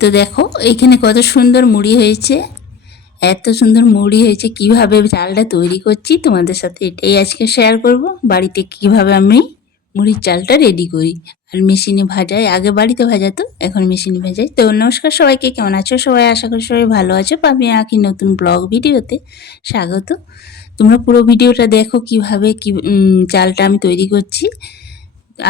তো দেখো এইখানে কত সুন্দর মুড়ি হয়েছে, এত সুন্দর মুড়ি হয়েছে। কিভাবে চালটা তৈরি করছি তোমাদের সাথে এটাই আজকে শেয়ার করব। বাড়িতে কিভাবে আমি মুড়ির চালটা রেডি করি আর মেশিনে ভাজাই। আগে বাড়িতে ভাজাতো, এখন মেশিনে ভাজাই। তো নমস্কার সবাইকে, কেমন আছো সবাই? আশা করি সবাই ভালো আছো। পাবি আঁকি নতুন ব্লগ ভিডিওতে স্বাগত। তোমরা পুরো ভিডিওটা দেখো কিভাবে চালটা আমি তৈরি করছি।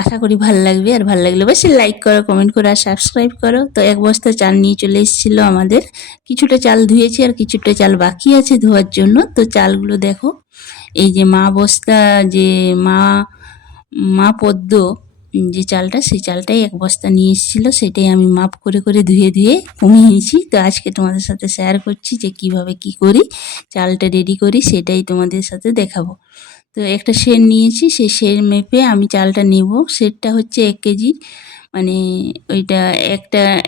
আশা করি ভালো লাগবে, আর ভালো লাগলে অবশ্যই লাইক করো, কমেন্ট করো আর সাবস্ক্রাইব করো। তো এক বস্তা চাল নিয়ে চলে এসেছিলো আমাদের। কিছুটা চাল ধুয়েছি আর কিছুটা চাল বাকি আছে ধোয়ার জন্য। তো চালগুলো দেখো, এই যে যে মা মা পদ্ম যে চালটা, সেই চালটাই এক বস্তা নিয়ে এসেছিলো। সেটাই আমি মাপ করে করে ধুয়ে ধুয়ে কমিয়েছি। তো আজকে তোমাদের সাথে শেয়ার করছি যে কিভাবে কি করি, চালটা রেডি করি, সেটাই তোমাদের সাথে দেখাবো। তো একটা সের নিয়েছি, সেই সের মেপে আমি চালটা নেব। সেরটা হচ্ছে 1 কেজি, মানে ওইটা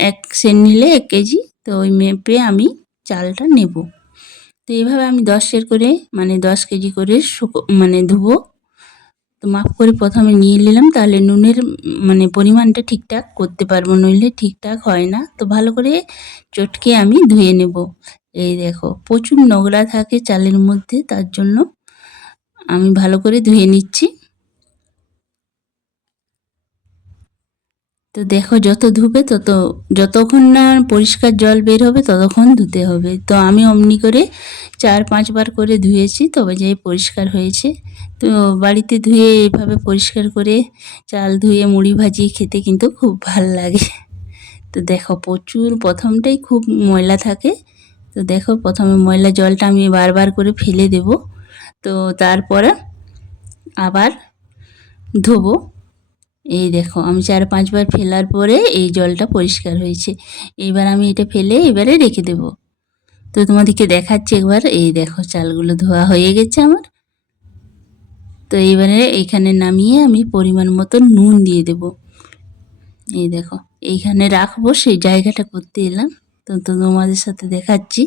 এক সের নিলে 1 কেজি। তো ওই মেপে আমি চালটা নেব। তো এইভাবে আমি 10 সের করে, মানে 10 কেজি করে ধুবো। তো মাপ করে প্রথমে নিয়ে নিলাম, তাহলে নুনের পরিমাণটা ঠিকঠাক করতে পারবো, নইলে ঠিকঠাক হয় না। তো ভালো করে চটকে আমি ধুয়ে নেব। এই দেখো প্রচুর নোংরা থাকে চালের মধ্যে, তার জন্য আমি ভালো করে ধুয়ে নিচ্ছি। তো দেখো যত ধুবে যতক্ষণ না পরিষ্কার জল বের হবে ততক্ষণ ধুতে হবে। তো আমি অমনি করে 4-5 বার করে ধুয়েছি, তবে যাই পরিষ্কার হয়েছে। তো বাড়িতে ধুয়ে এভাবে পরিষ্কার করে চাল ধুয়ে মুড়ি ভাজিয়ে খেতে কিন্তু খুব ভাল লাগে। তো দেখো প্রচুর, প্রথমটাই খুব ময়লা থাকে। তো দেখো প্রথমে ময়লা জলটা আমি বারবার করে ফেলে দেব। তো তারপরে আবার ধোবো। এই দেখো আমি 4-5 বার ফেলার পরে এই জলটা পরিষ্কার হয়েছে। এইবার আমি এটা ফেলে এবারে রেখে দেব। তো তোমাদেরকে দেখাচ্ছি একবার। এই দেখো চালগুলো ধোয়া হয়ে গেছে আমার। তো এইবারে এখানে নামিয়ে আমি পরিমাণ মতো নুন দিয়ে দেব। এই দেখো এইখানে রাখবো, সেই জায়গাটা করতে এলাম। তো তোমাদের সাথে দেখাচ্ছি।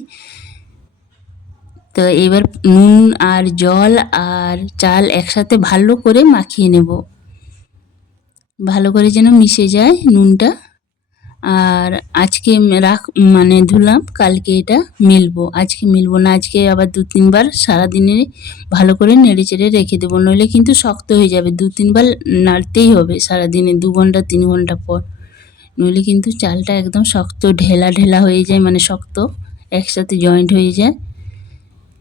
তো এবার নুন আর জল আর চাল একসাথে ভালো করে মাখিয়ে নেব, ভালো করে যেন মিশে যায় নুনটা। আর আজকে ধুলাম, কালকে এটা মেলবো। আজকে মেলবো না, আজকে আবার 2-3 বার সারাদিনে ভালো করে নেড়ে চেড়ে রেখে দেবো, নইলে কিন্তু শক্ত হয়ে যাবে। 2-3 বার নাড়তেই হবে সারাদিনে, 2 ঘন্টা 3 ঘন্টা পর, নইলে কিন্তু চালটা একদম শক্ত ঢেলা ঢেলা হয়ে যায়, মানে শক্ত একসাথে জয়েন্ট হয়ে যায়।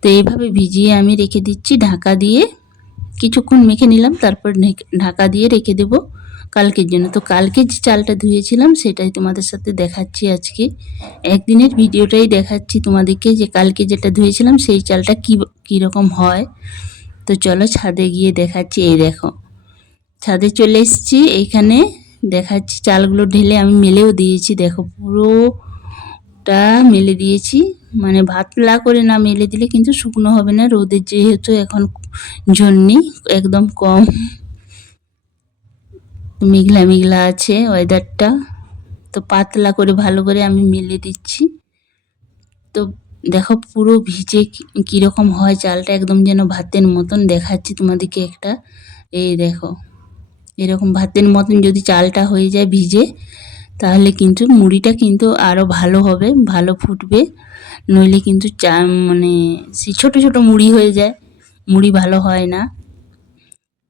তো এইভাবে ভিজিয়ে আমি রেখে দিচ্ছি ঢাকা দিয়ে। কিছুক্ষণ মেখে নিলাম, তারপর ঢাকা দিয়ে রেখে দেব কালকের জন্য। তো কালকে যে চালটা ধুয়েছিলাম সেটাই তোমাদের সাথে দেখাচ্ছি আজকে। একদিনের ভিডিওটাই দেখাচ্ছি তোমাদেরকে, যে কালকে যেটা ধুয়েছিলাম সেই চালটা কীরকম হয়। তো চলো ছাদে গিয়ে দেখাচ্ছি। এই দেখো ছাদে চলে এসেছি, এইখানে দেখাচ্ছি চালগুলো ঢেলে আমি মেলেও দিয়েছি। দেখো পুরোটা মেলে দিয়েছি, মানে ভাতলা করে না মেলে দিলে কিন্তু শুকনো হবে না। রোদের যেহেতু এখন জন্যে একদম কম, মেঘলা মেঘলা আছে ওয়েদারটা। তো পাতলা করে ভালো করে আমি মেলে দিচ্ছি। তো দেখো পুরো ভিজে কীরকম হয় চালটা, একদম যেন ভাতের মতন দেখাচ্ছি তোমাদেরকে একটা। এই দেখো এরকম ভাতের মতন যদি চালটা হয়ে যায় ভিজে, তাহলে কিন্তু মুড়িটা কিন্তু আরও ভালো হবে, ভালো ফুটবে। নইলে কিন্তু সেই ছোটো ছোটো মুড়ি হয়ে যায়, মুড়ি ভালো হয় না।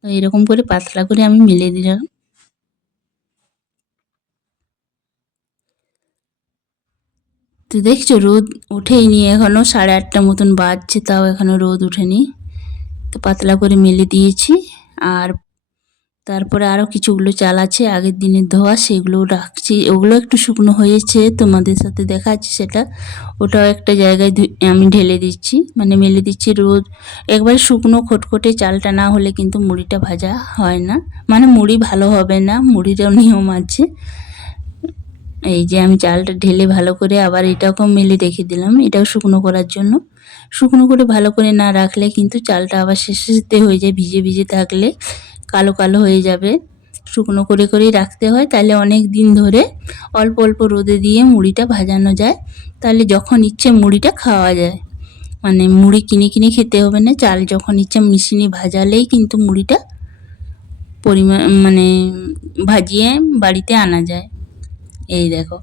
তো এরকম করে পাতলা করে আমি মেলে দিলাম। তো দেখছো রোদ ওঠেইনি এখনও, 8:30 মতন বাজছে, তাও এখনও রোদ ওঠেনি। তো পাতলা করে মেলে দিয়েছি। আর তারপরে আরও কিছুগুলো চাল আছে আগের দিনের ধোয়া, সেগুলোও রাখছি। ওগুলো একটু শুকনো হয়েছে, তোমাদের সাথে দেখাচ্ছি সেটা। ওটাও একটা জায়গায় আমি ঢেলে দিচ্ছি, মানে মেলে দিচ্ছি। রোদ একবারে শুকনো খটখটে চালটা না হলে কিন্তু মুড়িটা ভাজা হয় না, মানে মুড়ি ভালো হবে না, মুড়িরও নিয়ম আছে। এই যে আমি চালটা ঢেলে ভালো করে আবার এটাকেও মেলে রেখে দিলাম, এটাও শুকনো করার জন্য। শুকনো করে ভালো করে না রাখলে কিন্তু চালটা আবার শেষে হয়ে যায়, ভিজে ভিজে থাকলে কালো কালো হয়ে যাবে। শুকনো করে করেই রাখতে হয়, তাহলে অনেক দিন ধরে অল্প অল্প রোদে দিয়ে মুড়িটা ভাজানো যায়। তাহলে যখন ইচ্ছে মুড়িটা খাওয়া যায়, মানে মুড়ি কিনে কিনে খেতে হবে না। চাল যখন ইচ্ছা মেশিনে ভাজালেই কিন্তু মুড়িটা ভাজিয়ে বাড়িতে আনা যায়। এই দেখো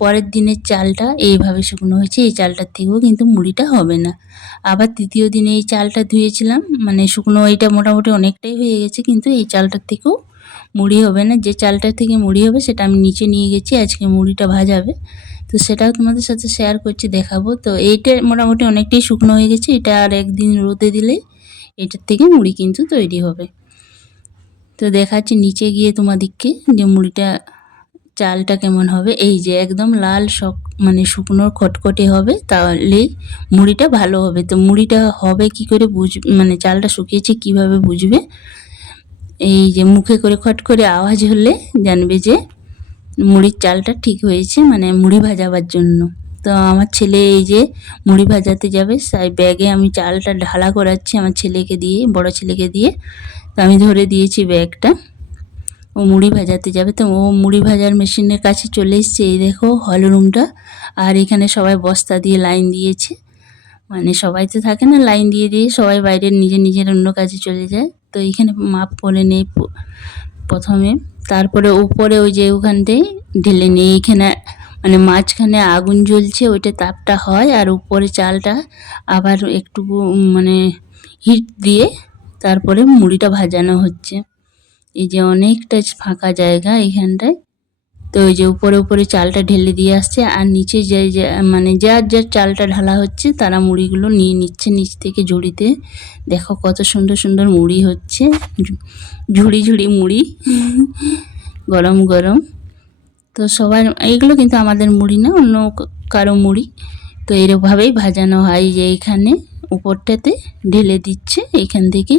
পরের দিনের চালটা এইভাবে শুকনো হয়েছে, এই চালটার থেকেও কিন্তু মুড়িটা হবে না। আবার তৃতীয় দিনে এই চালটা ধুয়েছিলাম, মানে শুকনো, এইটা মোটামুটি অনেকটাই হয়ে গেছে, কিন্তু এই চালটার থেকেও মুড়ি হবে না। যে চালটার থেকে মুড়ি হবে সেটা আমি নিচে নিয়ে গেছি, আজকে মুড়িটা ভাজাবে, তো সেটাও তোমাদের সাথে শেয়ার করছি, দেখাবো। তো এইটা মোটামুটি অনেকটাই শুকনো হয়ে গেছে, এটা আর একদিন রোদে দিলে এটার থেকে মুড়ি কিন্তু তৈরি হবে। তো দেখাচ্ছি নিচে গিয়ে তোমাদেরকে যে মুড়িটা চালটা কেমন হবে। এই যে একদম লাল মানে শুকনো খটখটে হবে, তাহলে মুড়িটা ভালো হবে। তো মুড়িটা হবে কি করে বুঝবে, মানে চালটা শুকিয়েছে কিভাবে বুঝবে, এই যে মুখে করে খট করে আওয়াজ হলে জানবে যে মুড়ির চালটা ঠিক হয়েছে, মানে মুড়ি ভাজাবার জন্য। তো আমার ছেলে এই যে মুড়ি ভাজাতে যাবে, তাই ব্যাগে আমি চালটা ঢালা করাচ্ছি আমার ছেলেকে দিয়ে, বড় ছেলেকে দিয়ে। তো আমি ধরে দিয়েছি ব্যাগটা, ও মুড়ি ভাজাতে যাবে। তো ও মুড়ি ভাজার মেশিনের কাছে চলে এসছে, এই দেখো হল রুমটা। আর এখানে সবাই বস্তা দিয়ে লাইন দিয়েছে, মানে সবাই তো থাকে না, লাইন দিয়ে দিয়ে সবাই বাইরে নিজের নিজের অন্য কাজে চলে যায়। তো এইখানে মাপ করে নেই প্রথমে, তারপরে উপরে ওই যে ওখানটায় ঢেলে নিই। এইখানে মানে মাঝখানে আগুন জ্বলছে, ওইটা তাপটা হয়, আর উপরে চালটা আবার একটু মানে হিট দিয়ে তারপরে মুড়িটা ভাজানো হচ্ছে। এই যে অনেকটা ফাঁকা জায়গা এইখানটায়, তো ওই যে উপরে উপরে চালটা ঢেলে দিয়ে আসছে, আর নিচে যে মানে যার যার চালটা ঢালা হচ্ছে তারা মুড়িগুলো নিয়ে নিচ্ছে নিচ থেকে ঝুড়িতে। দেখো কত সুন্দর সুন্দর মুড়ি হচ্ছে, ঝুড়ি ঝুড়ি মুড়ি, গরম গরম। তো সবার এইগুলো কিন্তু আমাদের মুড়ি না, অন্য কারো মুড়ি। তো এরকমভাবেই ভাজানো হয়, যে এইখানে উপরটাতে ঢেলে দিচ্ছে এইখান থেকে,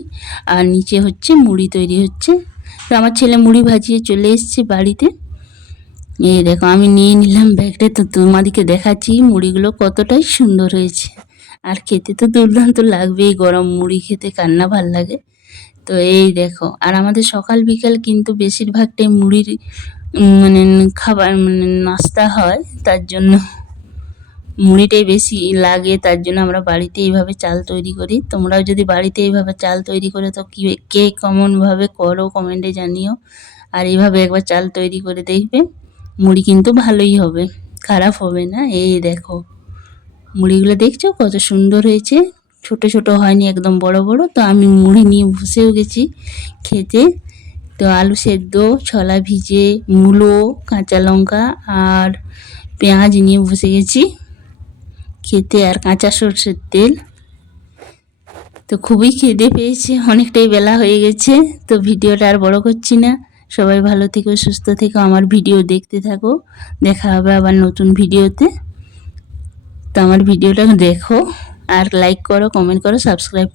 আর নিচে হচ্ছে মুড়ি তৈরি হচ্ছে। তো আমার ছেলে মুড়ি ভাজিয়ে চলে এসছে বাড়িতে। এই দেখো আমি নিয়ে নিলাম ব্যাগটা, তো তোমাদেরকে দেখাচ্ছি মুড়িগুলো কতটাই সুন্দর হয়েছে। আর খেতে তো দুর্দান্ত লাগবেই, গরম মুড়ি খেতে কার না ভাল লাগে। তো এই দেখো, আর আমাদের সকাল বিকাল কিন্তু বেশিরভাগটাই মুড়ির মানে খাবার, মানে নাস্তা হয়, তার জন্য মুড়িটাই বেশি লাগে, তার জন্য আমরা বাড়িতে এইভাবে চাল তৈরি করি। তোমরাও যদি বাড়িতে এইভাবে চাল তৈরি করে তো কে কেমনভাবে করো কমেন্টে জানিও। আর এইভাবে একবার চাল তৈরি করে দেখবে, মুড়ি কিন্তু ভালোই হবে, খারাপ হবে না। এই দেখো মুড়িগুলো দেখছো কত সুন্দর হয়েছে, ছোট ছোট হয়নি, একদম বড় বড়। তো আমি মুড়ি নিয়ে বসেও গেছি খেতে। তো আলু সেদ্ধ, ছোলা ভিজে, মূলো, কাঁচা লঙ্কা আর পেঁয়াজ নিয়ে বসে গেছি খেতে, আর কাঁচা সরষের তেল। তো খুবই খিদে পেয়েছে, অনেকটাই বেলা হয়ে গেছে। তো ভিডিওটা আর বড় করছি না, সবাই ভালো থেকো, সুস্থ থেকো, আমার ভিডিও দেখতে থাকো। দেখা হবে আবার নতুন ভিডিওতে। তো আমার ভিডিওটা দেখো, আর লাইক করো, কমেন্ট করো, সাবস্ক্রাইব